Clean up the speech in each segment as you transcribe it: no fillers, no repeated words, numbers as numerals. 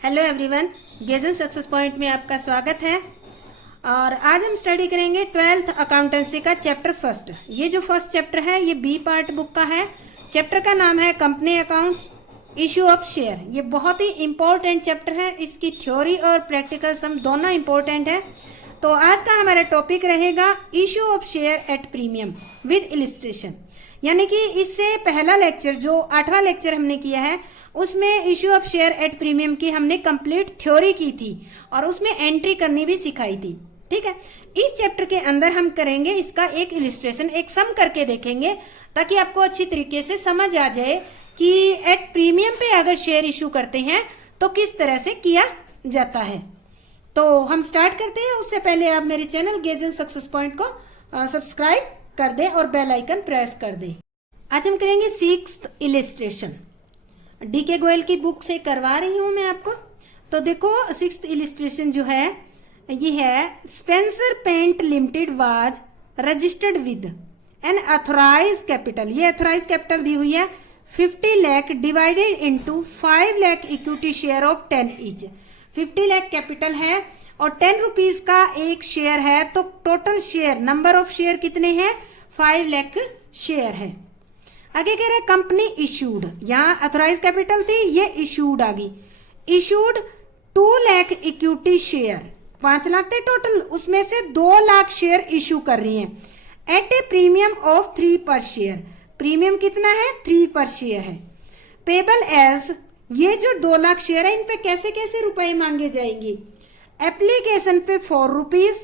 Hello everyone, गेजन success point में आपका स्वागत है। और आज हम स्टडी करेंगे 12th अकाउंटेंसी का चैप्टर फर्स्ट। ये जो फर्स्ट चैप्टर है ये बी पार्ट बुक का है। चैप्टर का नाम है company accounts, issue of share. ये बहुत ही इंपॉर्टेंट चैप्टर है। इसकी थ्योरी और प्रैक्टिकल सम दोनों इंपॉर्टेंट है। तो आज का हमारा टॉपिक रहेगा issue of share at premium with illustration. यानी कि इससे पहला लेक्चर जो 8वां लेक्चर हमने किया है उसमें issue of share at premium की हमने कंप्लीट थ्योरी की थी और उसमें एंट्री करनी भी सिखाई थी। ठीक है, इस चैप्टर के अंदर हम करेंगे इसका एक इलिस्ट्रेशन, एक सम करके देखेंगे ताकि आपको अच्छी तरीके से समझ आ जाए कि एट प्रीमियम पे अगर शेयर इशू करते हैं तो किस तरह से किया जाता है। तो हम स्टार्ट करते हैं। उससे पहले आप मेरे चैनल गेजन सक्सेस पॉइंट को सब्सक्राइब कर दें और बेल आइकन प्रेस कर दें। आज हम करेंगे 6th इलिस्ट्रेशन। डीके गोयल की बुक से करवा रही हूं मैं आपको। तो देखो 6th इलिस्ट्रेशन जो है ये है, Spencer paint limited was registered with an authorise capital. ये अथोराइज कैपिटल दी हुई है 50 lakh divided into 5 lakh equity share of 10 each. 50 lakh capital है और 10 रुपीज का एक शेयर है, तो total share number of share कितने हैं? 5 लाख शेयर है। आगे कह रहे हैं कंपनी इशूड, यहाँ अथोराइज कैपिटल थी, ये इशूड आ गई। Issued 2 lakh equity share, 5 lakh थे टोटल, उसमें से 2 लाख शेयर इशू कर रही हैं एट ए प्रीमियम ऑफ 3 पर शेयर। प्रीमियम कितना है? 3 पर शेयर है। पेबल एज, ये जो 2 लाख शेयर है इन पे कैसे कैसे रुपए मांगे जाएंगे? एप्लीकेशन पे 4 rupees,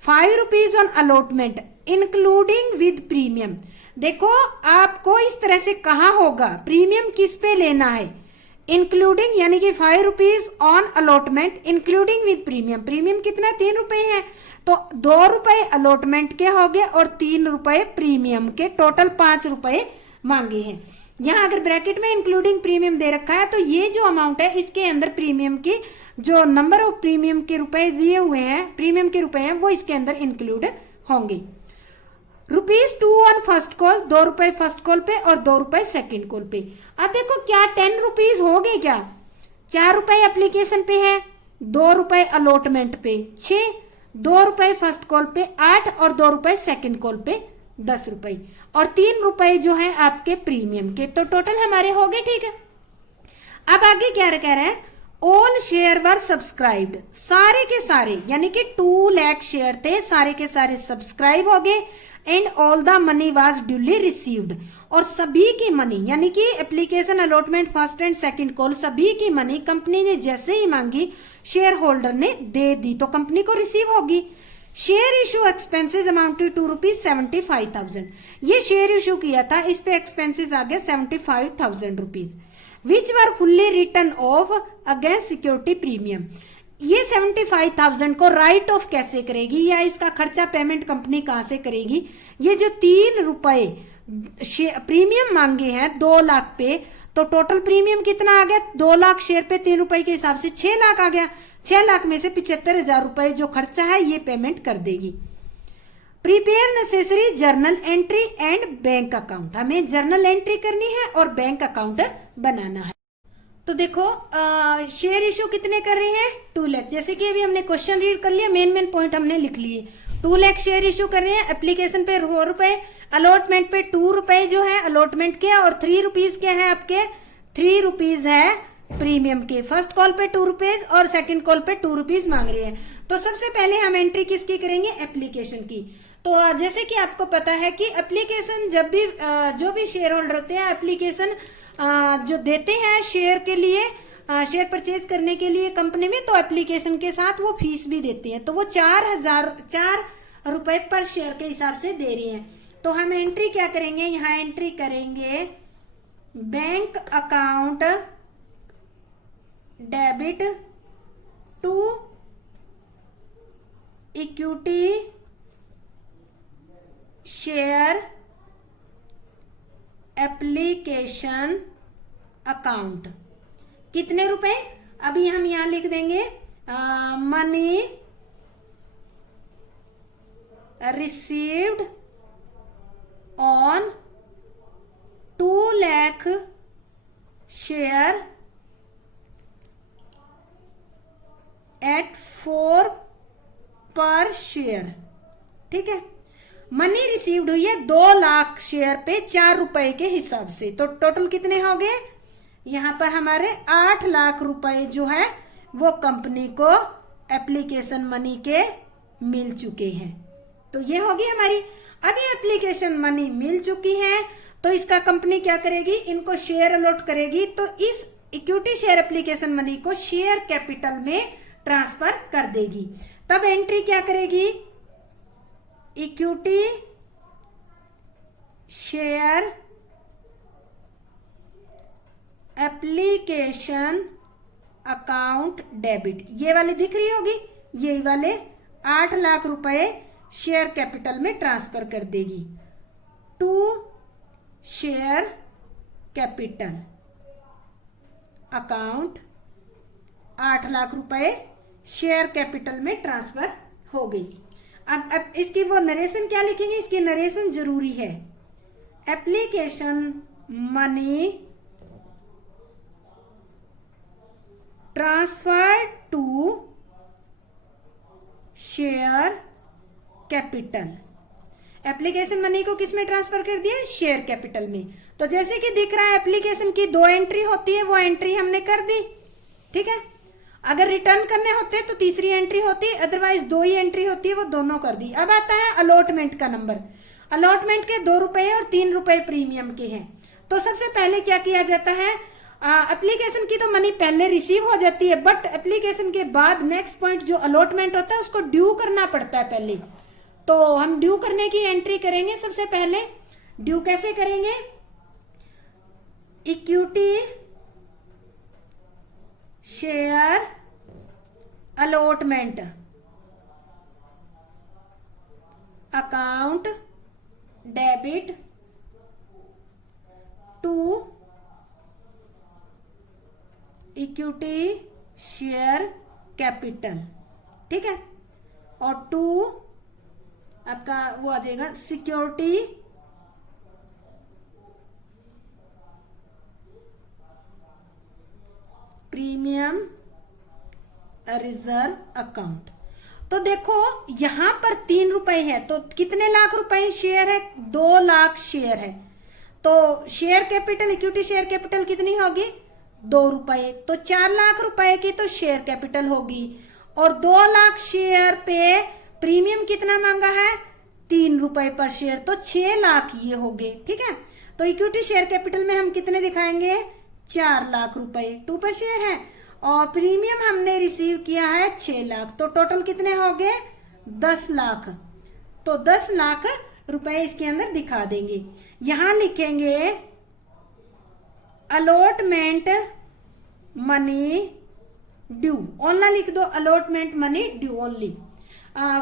5 rupees on allotment including with premium. देखो आपको इस तरह से कहा होगा प्रीमियम किस पे लेना है, इंक्लूडिंग यानी कि 5 rupees on allotment including with premium. Premium कितना? 3 रुपए है, तो 2 रुपए अलॉटमेंट के हो गए और 3 रुपए प्रीमियम के, टोटल 5 रुपए मांगे हैं। यहाँ अगर ब्रैकेट में इंक्लूडिंग प्रीमियम दे रखा है तो ये जो अमाउंट है इसके अंदर प्रीमियम की जो नंबर ऑफ प्रीमियम के रुपए दिए हुए हैं, प्रीमियम के रुपए हैं, वो इसके अंदर इंक्लूड होंगे। ₹2 ऑन फर्स्ट कॉल, 2 रुपए फर्स्ट कॉल पे और 2 रुपए सेकेंड कॉल पे। अब देखो क्या 10 रुपीज हो गए क्या? 4 रुपए एप्लीकेशन पे है, 2 रुपए अलॉटमेंट पे 6, 2 रुपए फर्स्ट कॉल पे 8 और 2 रुपए सेकेंड कॉल पे 10 रुपए और 3 रुपए जो है आपके प्रीमियम के, तो टोटल हमारे हो गए। ठीक है, अब आगे क्या कह रहे हैं? ऑल शेयर वर सब्सक्राइब्ड, सारे के सारे यानी कि 2 लाख शेयर थे, सारे के सारे सब्सक्राइब हो गए। And all the money was duly received, और सभी की मनी यानी कि application allotment first and second call सभी की मनी कंपनी ने जैसे ही मांगी शेयर होल्डर ने दे दी तो कंपनी को रिसीव होगी। Share issue expenses amounted to ₹75,000। ये शेयर इशू किया था, इस पे एक्सपेंसेस आ गया 75,000 rupees, which were fully return of against security premium. ये 75,000 को राइट ऑफ कैसे करेगी या इसका खर्चा पेमेंट कंपनी कहां से करेगी? ये जो 3 रुपए प्रीमियम मांगे हैं 2 लाख पे, तो टोटल प्रीमियम कितना आ गया? 2 लाख शेयर पे 3 रुपए के हिसाब से 6 लाख आ गया। 6 लाख में से 75,000 रुपए जो खर्चा है ये पेमेंट कर देगी। Prepare necessary journal entry and bank account, हमें जर्नल एंट्री करनी है और बैंक अकाउंट बनाना है। तो देखो शेयर इशू कितने कर रहे हैं? 2 लाख। जैसे कि अभी हमने क्वेश्चन रीड कर लिया, मेन पॉइंट हमने लिख लिए। 2 लाख शेयर इशू कर रहे हैं, एप्लीकेशन पे 4 रुपए, अलॉटमेंट पे 2 रुपए जो है अलॉटमेंट के, और 3 रुपीज क्या है आपके? 3 रुपीज है प्रीमियम के। फर्स्ट कॉल पे 2 रुपीज और सेकंड कॉल पे 2 रुपीज मांग रहे हैं। तो सबसे पहले हम एंट्री किसकी करेंगे? एप्लीकेशन की। तो जैसे कि आपको पता है कि एप्लीकेशन जब भी जो भी शेयर होल्डर होते हैं एप्लीकेशन जो देते हैं शेयर के लिए, शेयर परचेज करने के लिए कंपनी में, तो एप्लीकेशन के साथ वो फीस भी देते हैं, तो वो 4 रुपए पर शेयर के हिसाब से दे रही हैं। तो हम एंट्री क्या करेंगे? यहाँ एंट्री करेंगे bank account debit to equity share application account. कितने रुपए? अभी हम यहां लिख देंगे money received on 2 lakh share 4 per share, ठीक है। मनी रिसीव्ड हुई है 2 लाख शेयर पे 4 रुपए के हिसाब से, तो टोटल कितने हो गए, यहां पर हमारे 8 लाख रुपए जो है वो कंपनी को एप्लीकेशन मनी के मिल चुके हैं। तो ये होगी हमारी, अभी एप्लीकेशन मनी मिल चुकी है तो इसका कंपनी क्या करेगी, इनको शेयर अलॉट करेगी, तो इस इक्विटी शेयर एप्लीकेशन मनी को शेयर कैपिटल में ट्रांसफर कर देगी। तब एंट्री क्या करेगी, equity share application account debit, ये वाली दिख रही होगी, ये वाले 8 लाख रुपए शेयर कैपिटल में ट्रांसफर कर देगी to share capital account. 8 lakh रुपए शेयर कैपिटल में ट्रांसफर हो गई। अब इसकी वो नरेशन क्या लिखेंगे, इसकी नरेशन जरूरी है, application money transfer to share capital. Application money को किस में ट्रांसफर कर दिया, शेयर कैपिटल में। तो जैसे कि दिख रहा है एप्लीकेशन की 2 एंट्री होती है, वो एंट्री हमने कर दी, ठीक है। अगर रिटर्न करने होते तो तीसरी एंट्री होती, अदरवाइज 2 ही एंट्री होती है, वो दोनों कर दी। अब आता है अलॉटमेंट का नंबर। अलॉटमेंट के 2 रुपए और 3 रुपए प्रीमियम के हैं। तो सबसे पहले क्या किया जाता है, एप्लीकेशन की तो मनी पहले रिसीव हो जाती है, बट एप्लीकेशन के बाद नेक्स्ट पॉइंट जो अलॉटमेंट होता है उसको ड्यू करना पड़ता है पहले। तो हम ड्यू करने की एंट्री करेंगे। सबसे पहले ड्यू कैसे करेंगे, equity share allotment account debit to equity share capital, ठीक है। और टू आपका वो आ जाएगा सिक्योरिटी प्रीमियम रिजर्व अकाउंट। तो देखो यहां पर 3 रुपए है, तो कितने लाख रुपए शेयर है, 2 लाख शेयर है। तो share capital, equity share capital कितनी होगी, 2 रुपए। तो 4 लाख रुपए की तो शेयर कैपिटल होगी, और 2 लाख शेयर पे प्रीमियम कितना मांगा है, 3 रुपए पर शेयर, तो 6 लाख ये हो गए, ठीक है। तो इक्विटी शेयर कैपिटल में हम कितने दिखाएंगे, 4 लाख रुपए 2 पर शेयर है, और प्रीमियम हमने रिसीव किया है 6 लाख, तो टोटल कितने हो गए, 10 लाख। तो 10 लाख रुपए इसके अंदर दिखा देंगे। यहां लिखेंगे अलॉटमेंट मनी ड्यू, ओनली लिख दो, allotment money due only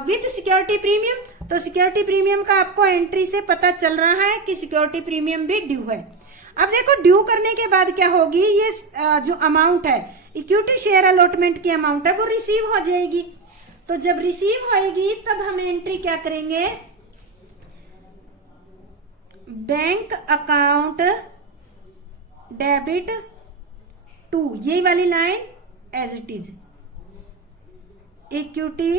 with security premium. तो सिक्योरिटी प्रीमियम का आपको एंट्री से पता चल रहा है कि सिक्योरिटी प्रीमियम भी ड्यू है। अब देखो ड्यू करने के बाद क्या होगी, ये जो अमाउंट है इक्विटी शेयर अलॉटमेंट की अमाउंट है वो रिसीव हो जाएगी। तो जब रिसीव होएगी तब हम एंट्री क्या करेंगे, बैंक अकाउंट डेबिट टू, ये वाली line as it is, equity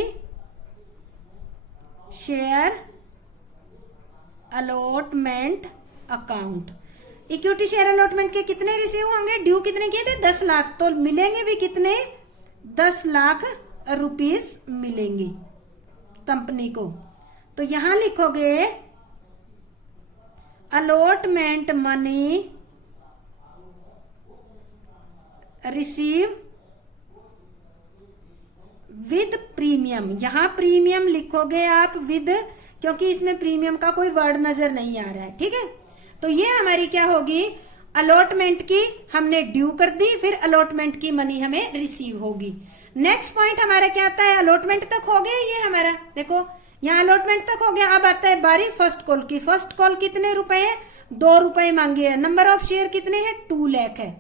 share allotment account. Equity share allotment के कितने रिसीव होंगे, ड्यू कितने किए थे, 10 लाख, तो मिलेंगे भी कितने, 10 लाख रुपीस मिलेंगे कंपनी को। तो यहां लिखोगे allotment money receive with premium, यहां प्रीमियम लिखोगे आप विद, क्योंकि इसमें प्रीमियम का कोई वर्ड नजर नहीं आ रहा है, ठीक है। तो ये हमारी क्या होगी, अलॉटमेंट की हमने ड्यू कर दी, फिर अलॉटमेंट की मनी हमें रिसीव होगी। नेक्स्ट पॉइंट हमारा क्या आता है, अलॉटमेंट तक हो गया ये हमारा, देखो यहाँ अलॉटमेंट तक हो गया। अब आता है बारी फर्स्ट कॉल की। फर्स्ट कॉल कितने रुपए है, 2 रुपए मांगे है, नंबर ऑफ शेयर कितने हैं, 2 लाख है,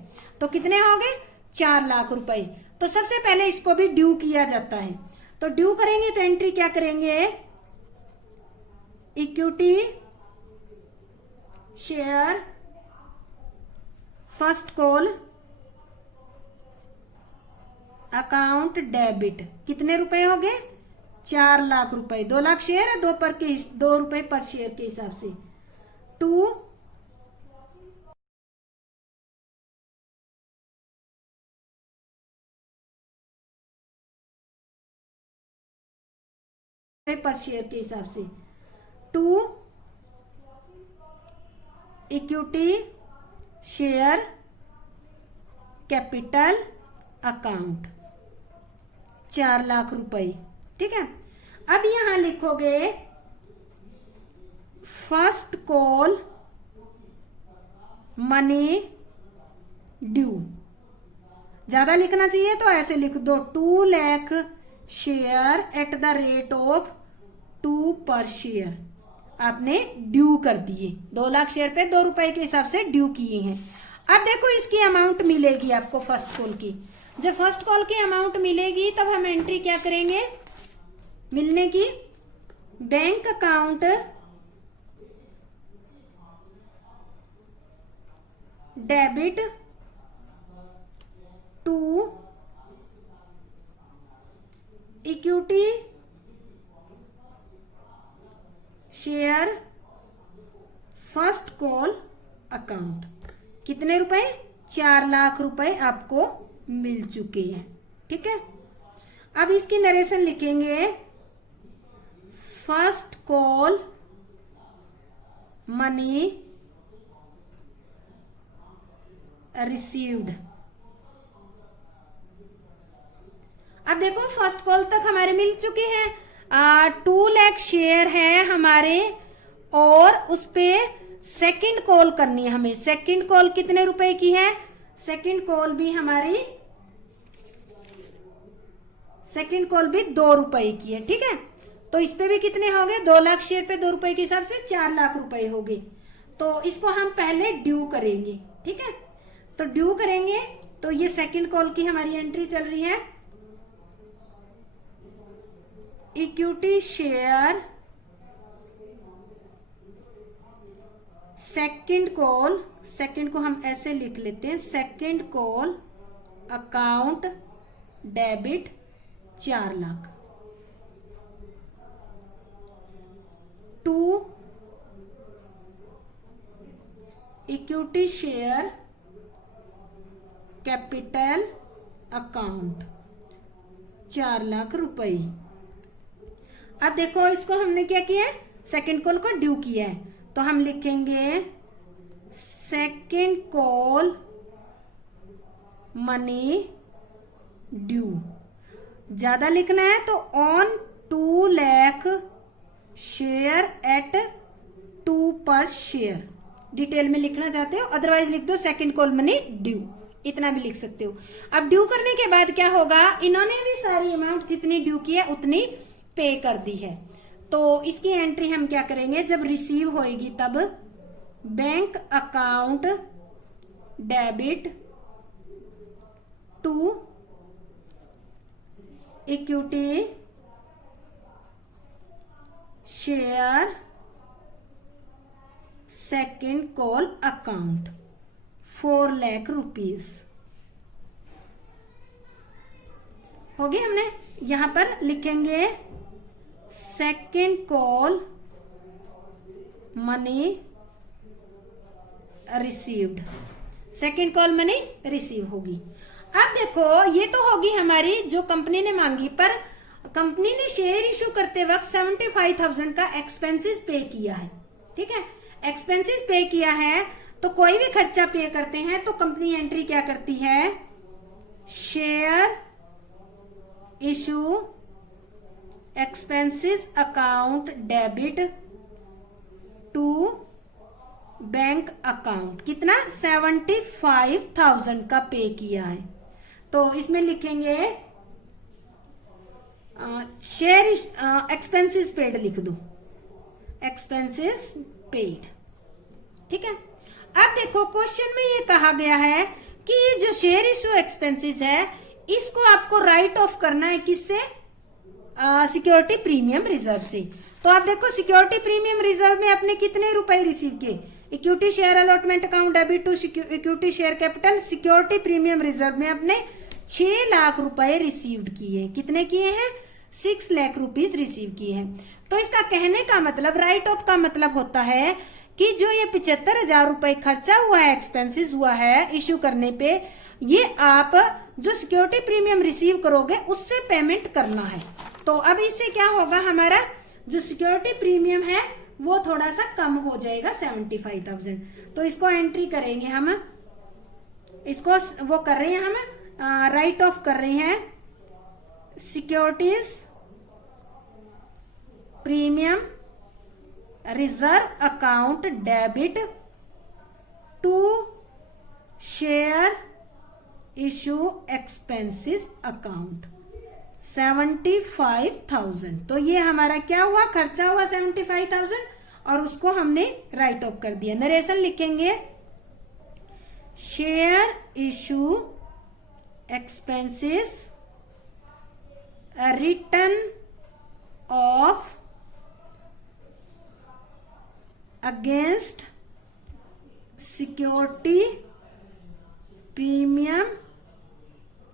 तो कितने हो गए, 4 लाख रुपए। तो सबसे पहले इसको भी ड्यू किया जाता है। तो ड्यू करेंगे तो एंट्री क्या करेंगे, equity share first call account debit कितने रुपए हो गए? 4 लाख रुपए। 2 लाख शेयर है, 2 रुपए पर शेयर के हिसाब से। 2 पर शेयर के हिसाब से। 2 equity share capital account 4 lakh रुपए। ठीक है, अब यहां लिखोगे फर्स्ट कॉल मनी ड्यू। ज्यादा लिखना चाहिए तो ऐसे लिख दो 2 lakh share at the rate of 2 पर शेयर आपने ड्यू कर दिए। 2 लाख शेयर पे 2 रुपए के हिसाब से ड्यू किए हैं। अब देखो इसकी अमाउंट मिलेगी आपको फर्स्ट कॉल की। जब फर्स्ट कॉल की अमाउंट मिलेगी तब हम एंट्री क्या करेंगे मिलने की? Bank account debit to equity share first call account. कितने रुपए? 4 लाख रुपए आपको मिल चुके हैं। ठीक है, अब इसकी नरेशन लिखेंगे फर्स्ट कॉल मनी रिसीव्ड। अब देखो फर्स्ट कॉल तक हमारे मिल चुके हैं। 2 लाख शेयर है हमारे और उस पे सेकंड कॉल करनी है हमें। सेकंड कॉल कितने रुपए की है? सेकंड कॉल भी हमारी 2 रुपए की है। ठीक है, तो इस पे भी कितने हो गए? 2 लाख शेयर पे 2 रुपए के हिसाब से 4 लाख रुपए हो गए। तो इसको हम पहले ड्यू करेंगे। ठीक है, तो ड्यू करेंगे तो ये सेकंड कॉल की हमारी एंट्री चल रही है equity share second call. Second को हम ऐसे लिख लेते हैं second call account debit 4 lakh. 2 equity share capital account 4 lakh रुपए। अब देखो इसको हमने क्या किया है? सेकंड कॉल को ड्यू किया है, तो हम लिखेंगे सेकंड कॉल मनी ड्यू। ज्यादा लिखना है तो ऑन 2 लाख शेयर एट 2 पर शेयर। डिटेल में लिखना चाहते हो अदरवाइज लिख दो सेकंड कॉल मनी ड्यू, इतना भी लिख सकते हो। अब ड्यू करने के बाद क्या होगा? इन्होंने भी सारी अमाउंट जितनी ड्यू की है उतनी पे कर दी है। तो इसकी एंट्री हम क्या करेंगे? जब रिसीव होएगी तब bank account debit to equity share second call account 4 lakh rupees हो गए। हमने यहां पर लिखेंगे second call money received. Second call money receive होगी। अब देखो ये तो होगी हमारी जो कंपनी ने मांगी, पर कंपनी ने शेयर इशू करते वक्त 75,000 का एक्सपेंसेस पे किया है। ठीक है, एक्सपेंसेस पे किया है तो कोई भी खर्चा पे करते हैं तो कंपनी एंट्री क्या करती है? Share issue expenses account debit to bank account. कितना? 75,000 का पे किया है, तो इसमें लिखेंगे शेयर एक्सपेंसेस पेड लिख दो, एक्सपेंसेस पेड। ठीक है, अब देखो क्वेश्चन में ये कहा गया है कि ये जो शेयर इशू एक्सपेंसेस है इसको आपको राइट ऑफ करना है किससे? सिक्योरिटी प्रीमियम रिजर्व से। तो आप देखो सिक्योरिटी प्रीमियम रिजर्व में आपने कितने रुपए रिसीव किए? Equity share allotment account debit to equity share capital security premium reserve में आपने 6 लाख रुपए रिसीव्ड किए। कितने किए हैं? 6 लाख रुपीज रिसीव किए हैं। तो इसका कहने का मतलब, राइट ऑफ का मतलब होता है कि जो ये 75,000 रुपए खर्चा हुआ है, एक्सपेंसेस हुआ है इश्यू करने पे, ये आप जो सिक्योरिटी प्रीमियम रिसीव करोगे उससे पेमेंट करना है। तो अब इससे क्या होगा, हमारा जो सिक्योरिटी प्रीमियम है वो थोड़ा सा कम हो जाएगा, 75,000। तो इसको एंट्री करेंगे हम, इसको वो कर रहे हैं हम, राइट ऑफ कर रहे हैं, securities premium reserve account debit to share issue expenses account 75,000। तो ये हमारा क्या हुआ, खर्चा हुआ 75,000 और उसको हमने राइट ऑफ कर दिया। नरेशन लिखेंगे, share issue expenses return of against security premium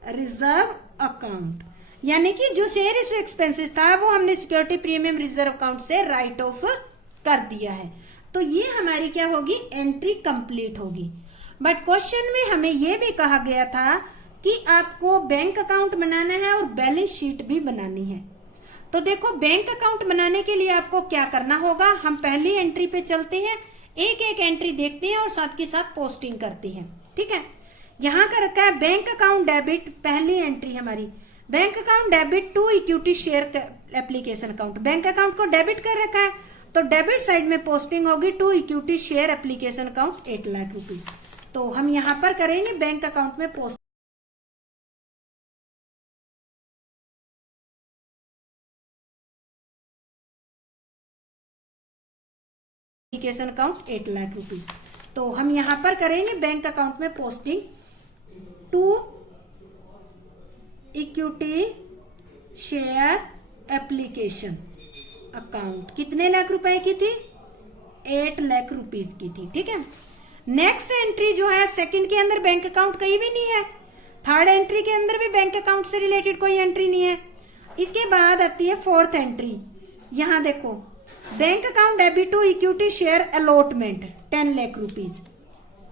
reserve account, यानी कि जो शेयर इशू एक्सपेंसेस था वो हमने सिक्योरिटी प्रीमियम रिजर्व अकाउंट से राइट ऑफ कर दिया है। तो ये हमारी क्या होगी, एंट्री कंप्लीट होगी। बट क्वेश्चन में हमें यह भी कहा गया था कि आपको बैंक अकाउंट बनाना है और बैलेंस शीट भी बनानी है। तो देखो, बैंक अकाउंट बनाने के लिए आपको क्या करना होगा, हम पहली एंट्री पे चलते हैं, एक एक एंट्री देखते हैं और साथ के साथ पोस्टिंग करते हैं। ठीक है, यहाँ का रखा है बैंक अकाउंट डेबिट, पहली एंट्री हमारी bank account debit to equity share application account. Bank account को डेबिट कर रखा है तो डेबिट साइड में पोस्टिंग होगी to equity share application account 8 lakh rupees. तो हम यहाँ पर करेंगे बैंक अकाउंट में post application account 8 lakh rupees. तो हम यहाँ पर करेंगे बैंक अकाउंट में posting to equity share application account. कितने लाख रुपए की थी? 8 लाख रुपीज की थी। ठीक है, नेक्स्ट एंट्री जो है, सेकंड के अंदर बैंक अकाउंट कहीं भी नहीं है, थर्ड एंट्री के अंदर भी बैंक अकाउंट से रिलेटेड कोई एंट्री नहीं है। इसके बाद आती है फोर्थ एंट्री। यहाँ देखो, bank account debit to equity share allotment 10 lakh rupees.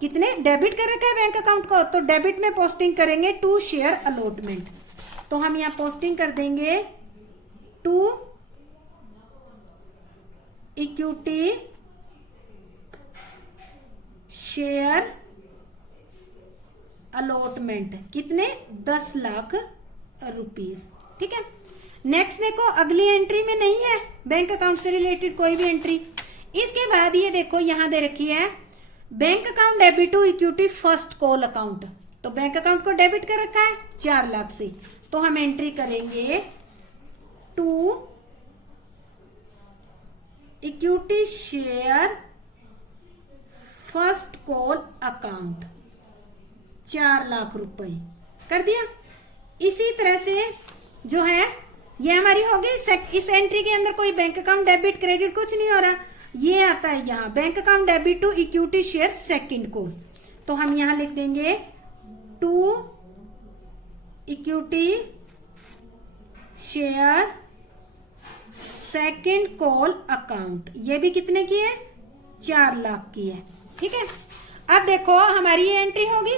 कितने डेबिट कर रखा है बैंक अकाउंट को, तो डेबिट में पोस्टिंग करेंगे टू शेयर अलॉटमेंट। तो हम यहाँ पोस्टिंग कर देंगे टू इक्विटी शेयर अलॉटमेंट। कितने? 10 लाख रुपीज। ठीक है, नेक्स्ट देखो, अगली एंट्री में नहीं है बैंक अकाउंट से रिलेटेड कोई भी एंट्री। इसके बाद ये देखो, यहां दे रखी है bank account debit to equity first call account. तो बैंक अकाउंट को डेबिट कर रखा है 4 लाख से, तो हम एंट्री करेंगे to equity share first call account 4 lakh रुपए कर दिया। इसी तरह से जो है ये हमारी हो गई। इस एंट्री के अंदर कोई बैंक अकाउंट डेबिट क्रेडिट कुछ नहीं हो रहा। ये आता है यहाँ bank account debit to equity share second call. तो हम यहाँ लिख देंगे to equity share second call account. ये भी कितने की है? 4 लाख की है। ठीक है, अब देखो हमारी ये एंट्री होगी।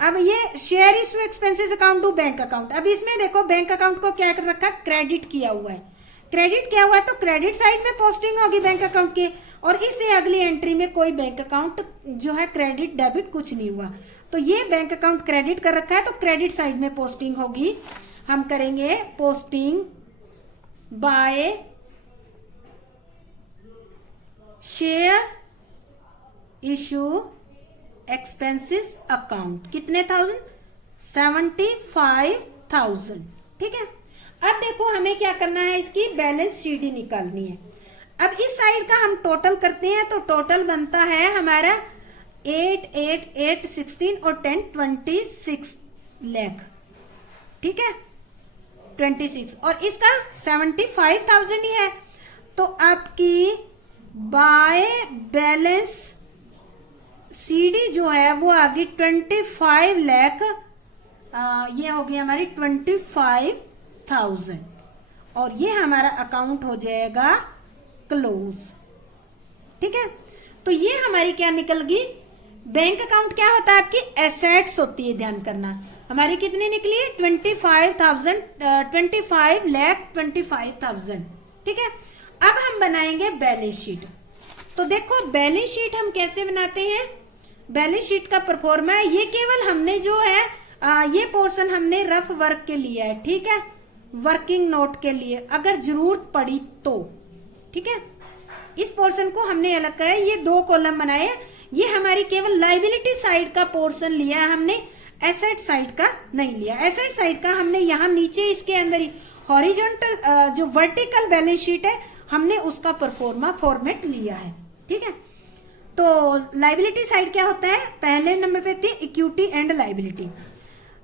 अब ये share issue expenses account to bank account. अब इसमें देखो बैंक अकाउंट को क्या कर रखा है? क्रेडिट किया हुआ है। क्रेडिट किया हुआ है तो क्रेडिट साइड में पोस्टिंग होगी बैंक अकाउंट के, और इससे अगली एंट्री में कोई बैंक अकाउंट जो है क्रेडिट डेबिट कुछ नहीं हुआ। तो ये बैंक अकाउंट क्रेडिट कर रखा है तो क्रेडिट साइड में पोस्टिंग होगी। हम करेंगे posting by share issue expenses account. कितने थाउजेंड? 75,000। ठीक है, अब देखो हमें क्या करना है, इसकी बैलेंस शीट ही निकालनी है। अब इस साइड का हम टोटल करते हैं तो टोटल बनता है हमारा 8, 8, 8, 16 और 10, 26 लाख। ठीक है, 26 और इसका 75,000 ही है। तो आपकी बाय बैलेंस सीडी जो है वो आ गई 25 लाख ये हो गई हमारी 25,000 और ये हमारा अकाउंट हो जाएगा क्लोज। ठीक है, तो ये हमारी क्या निकल गई, बैंक अकाउंट क्या होता है आपकी एसेट्स होती है, ध्यान करना। हमारी कितनी निकली है 25,000। ठीक है, अब हम बनाएंगे बैलेंस शीट। तो देखो बैलेंस शीट हम कैसे बनाते हैं, बैलेंस शीट का परफॉर्मा है, ये केवल हमने जो है ये पोर्शन हमने रफ वर्क के लिए है। ठीक है, वर्किंग नोट के लिए अगर जरूरत पड़ी तो। ठीक है, इस पोर्शन को हमने अलग करा है, ये 2 कॉलम बनाए। ये हमारी केवल लाइबिलिटी साइड का पोर्शन लिया है हमने, एसेट साइड का नहीं लिया। एसेट साइड का हमने यहाँ नीचे इसके अंदर ही हॉरिजॉन्टल जो वर्टिकल बैलेंस शीट है हमने उसका परफॉर्मा फॉर्मेट लिया है। ठीक है, तो लाइबिलिटी साइड क्या होता है, पहले नंबर पे थी इक्विटी एंड लाइबिलिटी।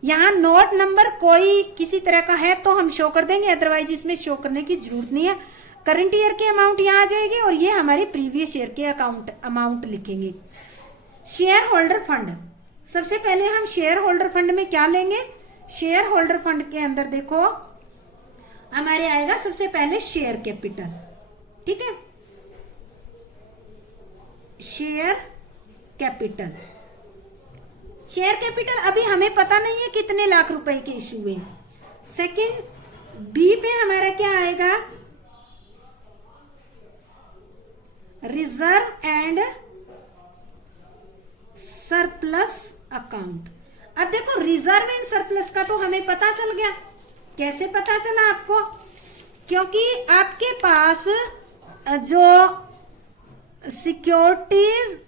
यहाँ नोट नंबर कोई किसी तरह का है तो हम शो कर देंगे, अदरवाइज इसमें शो करने की जरूरत नहीं है। करंट ईयर की अमाउंट यहाँ आ जाएगी और ये हमारी प्रीवियस ईयर के अमाउंट लिखेंगे। शेयर होल्डर फंड, सबसे पहले हम शेयर होल्डर फंड में क्या लेंगे, शेयर होल्डर फंड के अंदर देखो हमारे आएगा सबसे पहले शेयर कैपिटल। ठीक है, शेयर कैपिटल, शेयर कैपिटल अभी हमें पता नहीं है कितने लाख रुपए के इशू हुए। सेकंड बी पे हमारा क्या आएगा, रिजर्व एंड सरप्लस अकाउंट। अब देखो रिजर्व एंड सरप्लस का तो हमें पता चल गया, कैसे पता चला आपको, क्योंकि आपके पास जो सिक्योरिटीज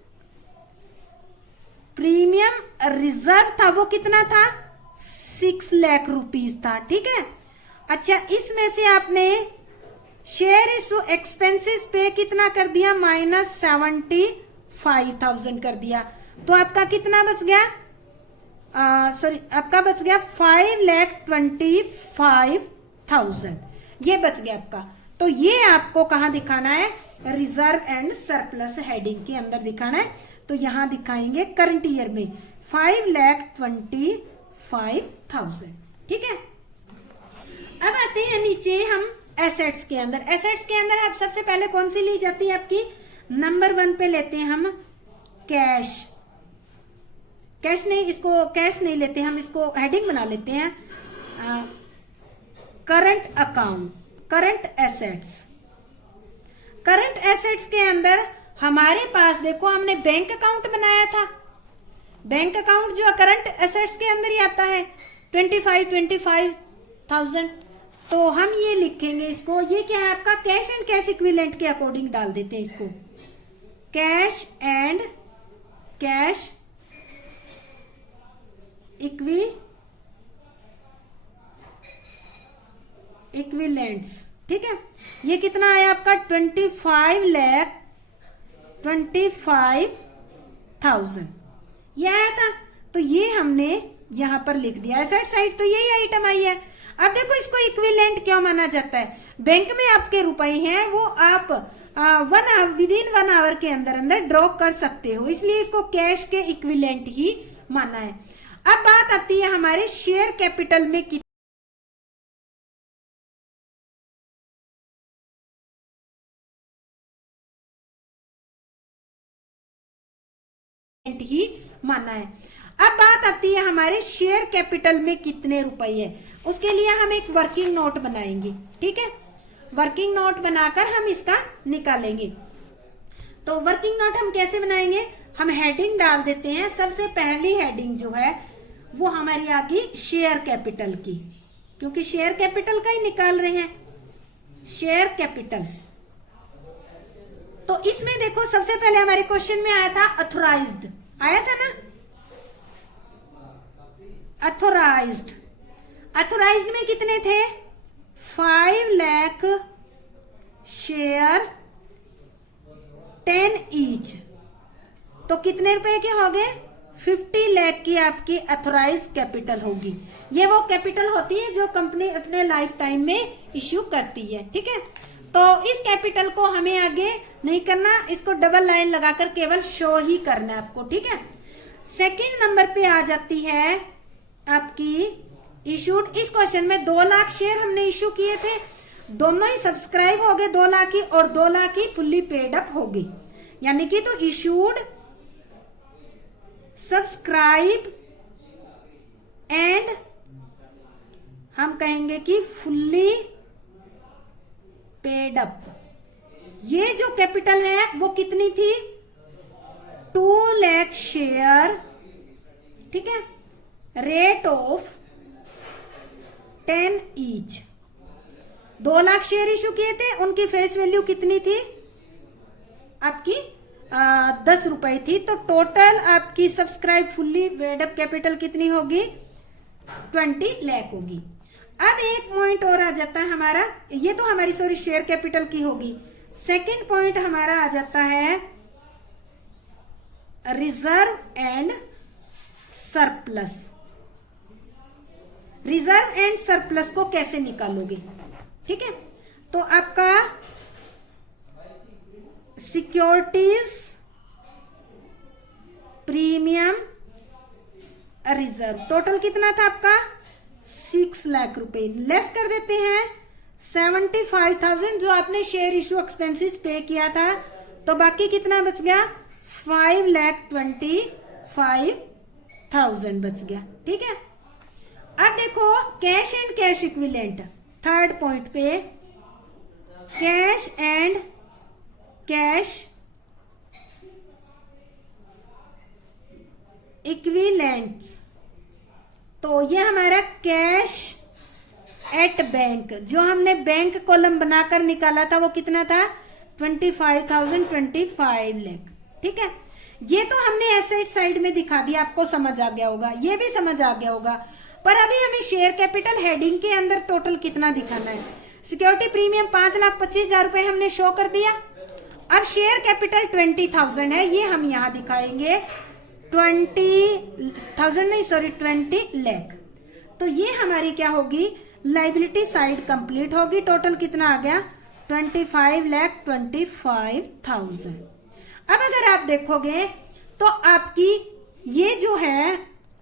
प्रीमियम रिजर्व था वो कितना था, 6 लाख रुपीस था। ठीक है, अच्छा इसमें से आपने शेयर इशू एक्सपेंसेस पे कितना कर दिया, -75,000 कर दिया, तो आपका कितना बच गया, आपका बच गया 5,25,000, ये बच गया आपका। तो ये आपको कहाँ दिखाना है, रिजर्व एंड सरप्लस हेडिंग के अंदर दिखाना है। तो यहां दिखाएंगे करंट ईयर में 5,25,000। ठीक है, अब आते हैं नीचे हम एसेट्स के अंदर। एसेट्स के अंदर आप सबसे पहले कौन सी ली जाती है आपकी, नंबर 1 पे लेते हैं हम कैश। कैश नहीं, इसको कैश नहीं लेते हम, इसको हेडिंग बना लेते हैं current account, current assets. Current assets के अंदर हमारे पास देखो हमने बैंक अकाउंट बनाया था, बैंक अकाउंट जो करंट एसेट्स के अंदर ही आता है 25,000। तो हम ये लिखेंगे इसको, ये क्या है आपका कैश एंड कैश इक्विवेलेंट के अकॉर्डिंग डाल देते हैं इसको, कैश एंड कैश इक्विवेलेंट्स। ठीक है, ये कितना आया आपका 25,25,000 ये आया था। तो ये हमने यहां पर लिख दिया, एसेट साइड तो यही आइटम आई है। अब देखो इसको इक्विवेलेंट क्यों माना जाता है, बैंक में आपके रुपए हैं वो आप विद इन 1 आवर के अंदर अंदर ड्रॉ कर सकते हो, इसलिए इसको कैश के इक्विवेलेंट ही माना है। अब बात आती है हमारे शेयर कैपिटल में ही माना है। अब बात आती है हमारे शेयर कैपिटल में कितने रुपए है, उसके लिए हम एक वर्किंग नोट बनाएंगे। ठीक है, वर्किंग नोट बनाकर हम इसका निकालेंगे। तो वर्किंग नोट हम कैसे बनाएंगे, हम हेडिंग डाल देते हैं। सबसे पहली हेडिंग जो है वो हमारी आ गई शेयर कैपिटल की, क्योंकि शेयर कैपिटल का ही निकाल रहे हैं, शेयर कैपिटल। तो इसमें देखो सबसे पहले हमारे क्वेश्चन में आया था अथोराइज्ड, आया था ना, अथोराइज्ड। अथोराइज्ड में कितने थे 5 लाख शेयर 10 ईच, तो कितने रुपए के हो गए 50 लाख की आपकी अथोराइज कैपिटल होगी। ये वो कैपिटल होती है जो कंपनी अपने लाइफ टाइम में इश्यू करती है। ठीक है, तो इस कैपिटल को हमें आगे नहीं करना, इसको डबल लाइन लगाकर केवल शो ही करना है आपको। ठीक है, सेकंड नंबर पे आ जाती है आपकी इशूड, इस क्वेश्चन में 2 लाख शेयर हमने इशू किए थे, दोनों ही सब्सक्राइब हो गए 2 लाख की, और 2 लाख की फुल्ली पेड अप हो गई, यानी कि तो इशूड, सब्सक्राइब एंड हम कहेंगे कि फुल्ली पेड अप। ये जो कैपिटल है वो कितनी थी, 2 लाख शेयर, ठीक है, rate of 10 each. 2 lakh share issue किए थे, उनकी फेस वैल्यू कितनी थी आपकी 10 रुपए थी, तो टोटल आपकी subscribe fully paid up capital कितनी होगी, 20 लाख होगी। अब एक पॉइंट और आ जाता है हमारा, ये तो हमारी सॉरी शेयर कैपिटल की होगी। सेकंड पॉइंट हमारा आ जाता है reserve and surplus. Reserve and surplus को कैसे निकालोगे, ठीक है, तो आपका सिक्योरिटीज प्रीमियम रिजर्व टोटल कितना था आपका 6 लाख रुपए, लेस कर देते हैं 75,000 जो आपने शेयर इशू एक्सपेंसेस पे किया था, तो बाकी कितना बच गया 5,25,000 बच गया, ठीक है। अब देखो cash and cash equivalent, third point पे कैश एंड कैश इक्विवेलेंट्स, तो ये हमारा कैश एट बैंक जो हमने बैंक कॉलम बनाकर निकाला था वो कितना था 25,025 लाख, ठीक है। ये तो हमने एसेट साइड में दिखा दिया, आपको समझ आ गया होगा, ये भी समझ आ गया होगा, पर अभी हमें शेयर कैपिटल हेडिंग के अंदर टोटल कितना दिखाना है। सिक्योरिटी प्रीमियम 5,25,000 रुपए हमने शो कर दिया। अब शेयर कैपिटल 20,000 है, ये हम यहां दिखाएंगे 20,000 नहीं सॉरी 20 लाख। तो ये हमारी क्या होगी लाइबिलिटी साइड कंप्लीट होगी। टोटल कितना आ गया 25,25,000। अब अगर आप देखोगे तो आपकी ये जो है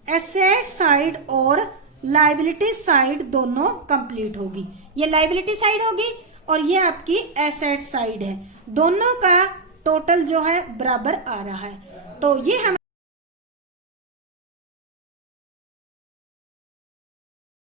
एसेट साइड और लाइबिलिटी साइड दोनों कंप्लीट होगी। ये लाइबिलिटी साइड होगी और ये आपकी एसेट साइड है, दोनों का टोटल जो है बराबर आ रहा है। तो ये हम